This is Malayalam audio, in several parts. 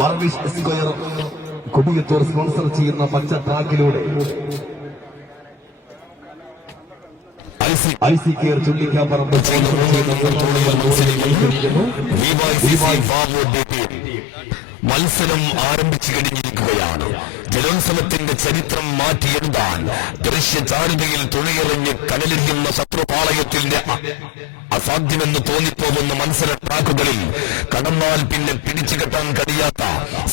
മർവിഷ് സ്ക്വയർ കൊടിയത്തൂർ സ്പോൺസർ ചെയ്യുന്ന പച്ച ട്രാക്കിലൂടെ. I C care Chullikkaparamba sponsor ചെയ്യുന്ന. മത്സരം ആരംഭിച്ചു കഴിഞ്ഞിരിക്കുകയാണ്. ജലോത്സവത്തിന്റെ ചരിത്രം മാറ്റിയെഴുതാൻ ദൃശ്യചാരുതയിൽ തുണിയെറിഞ്ഞ് കടലിരിക്കുന്ന ശത്രുപാളയത്തിന്റെ അസാധ്യമെന്ന് തോന്നിപ്പോകുന്ന മത്സര ട്രാക്കുകളിൽ കടന്നാൽ പിന്നെ പിടിച്ചു കെട്ടാൻ കഴിയാത്ത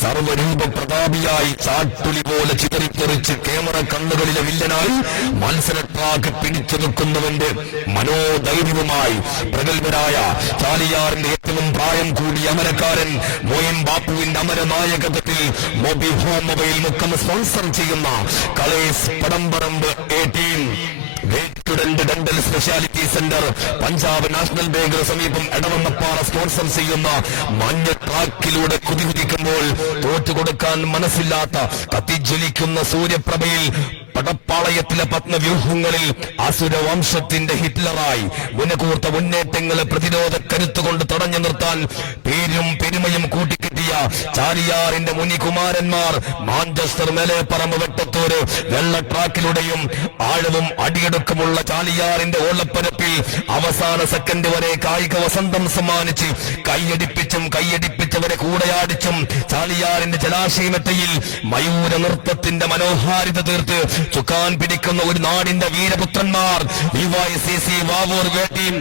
സർവരൂപ പ്രതാപിയായി ചാട്ടുലി പോലെ ചിതറിത്തെറിച്ച് ക്യാമറ കണ്ണുകളിലെ വില്ലനായി മത്സര ട്രാക്ക് പിടിച്ചു നിൽക്കുന്നവന്റെ മനോധൈര്യവുമായി പ്രഗത്ഭരായ ചാലിയാറിന്റെ ഏറ്റവും പ്രായം കൂടിയ അമരക്കാരൻ മോയൻ ബാപ്പുവിന്റെ അമരനായകത്വത്തിൽ Mobi home mobile Mukkam sponsor ചെയ്യുന്ന colours Padamparamba eighteen. Student dental speciality centre. Punjab national ബാങ്കിന് സമീപം എടവണ്ണപ്പാറ സ്പോൺസർ ചെയ്യുന്ന മഞ്ഞ ട്രാക്കിലൂടെ കുതികുതിക്കുമ്പോൾ തോറ്റുകൊടുക്കാൻ മനസ്സില്ലാത്ത കത്തിജ്വലിക്കുന്ന സൂര്യപ്രഭയിൽ പടപ്പാളയത്തിലെ പത്മവ്യൂഹങ്ങളിൽ അസുരവംശത്തിന്റെ ഹിറ്റ്ലറായി മുനകൂർത്ത മുന്നേറ്റങ്ങളെ പ്രതിരോധ കരുത്തുകൊണ്ട് തടഞ്ഞു നിർത്താൻ പേരും പെരുമയും കൂട്ടിക്കെട്ടിയ ചാലിയാറിന്റെ മുനികുമാരന്മാർ മാഞ്ചസ്റ്റർ മേലെപ്പറമ്പ് വെട്ടത്തൂര് വെള്ള ട്രാക്കിലൂടെയും ആഴവും അടിയടുക്കുമുള്ള ചാലിയാറിന്റെ ഓളപ്പരപ്പിൽ അവസാന സെക്കൻഡ് വരെ കായിക വസന്തം സമ്മാനിച്ച് കൈയടിപ്പിച്ചും കൈയടിപ്പിച്ചവരെ കൂടെയാടിച്ചും ചാലിയാറിന്റെ ജലാശയമെത്തയിൽ മയൂര നൃത്തത്തിന്റെ മനോഹാരിത തീർത്ത് ചുക്കാൻ പിടിക്കുന്ന ഒരു നാടിന്റെ വീരപുത്രന്മാർ വാവൂർ വേട്ടിയും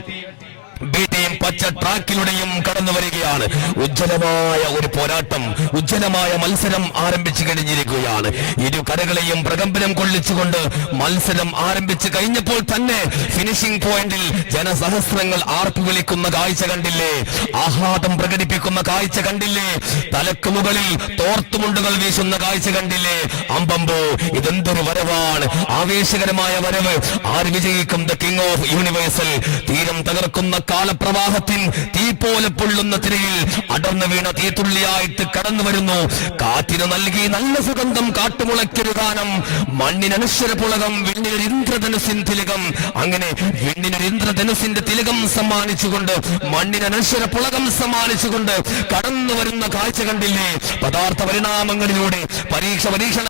പച്ച ട്രാക്കിലൂടെയും കടന്നു വരികയാണ്. ഉജ്ജ്വലമായ ഒരു പോരാട്ടം ഉജ്ജ്വലമായ മത്സരം ആരംഭിച്ചു കഴിഞ്ഞിരിക്കുകയാണ്. ഇരു കരകളെയും പ്രകമ്പനം കൊള്ളിച്ചുകൊണ്ട് മത്സരം ആരംഭിച്ചു കഴിഞ്ഞപ്പോൾ തന്നെ ഫിനിഷിംഗ് പോയിന്റിൽ ജനസഹസ്രങ്ങൾ ആർപ്പു വിളിക്കുന്ന കാഴ്ച കണ്ടില്ലേ? ആഹ്ലാദം പ്രകടിപ്പിക്കുന്ന കാഴ്ച കണ്ടില്ലേ? തലക്ക് മുകളിൽ തോർത്തുമുണ്ടുകൾ വീശുന്ന കാഴ്ച കണ്ടില്ലേ? അമ്പമ്പോ ഇതെന്തൊരു വരവാണ്? ആവേശകരമായ വരവ്. ആര് വിജയിക്കും? ദ കിങ് ഓഫ് യൂണിവേഴ്സൽ തീരം തകർക്കുന്ന കാലപ്രവാഹത്തിൻ തീ പോലെ പൊള്ളുന്ന തിരയിൽ അടർന്നു വീണ തീത്തുള്ളിയായിട്ട് കടന്നു വരുന്നു. കാറ്റിന് നൽകി നല്ല സുഗന്ധം കാട്ടുമുളയ്ക്കൊരു ഗാനം. മണ്ണിനനുശ്വര പുളകം വിണ്ണിനൊരു ഇന്ദ്രധനുസിൻ തിലകം അങ്ങനെ വെണ്ണിനൊരു ഇന്ദ്രധനുസിന്റെ തിലകം സമ്മാനിച്ചുകൊണ്ട് മണ്ണിനനുശ്വര പുളകം സമ്മാനിച്ചുകൊണ്ട് കടന്നു വരുന്ന കാഴ്ച കണ്ടില്ലേ? പദാർത്ഥ പരിണാമങ്ങളിലൂടെ പരീക്ഷ പരീക്ഷണ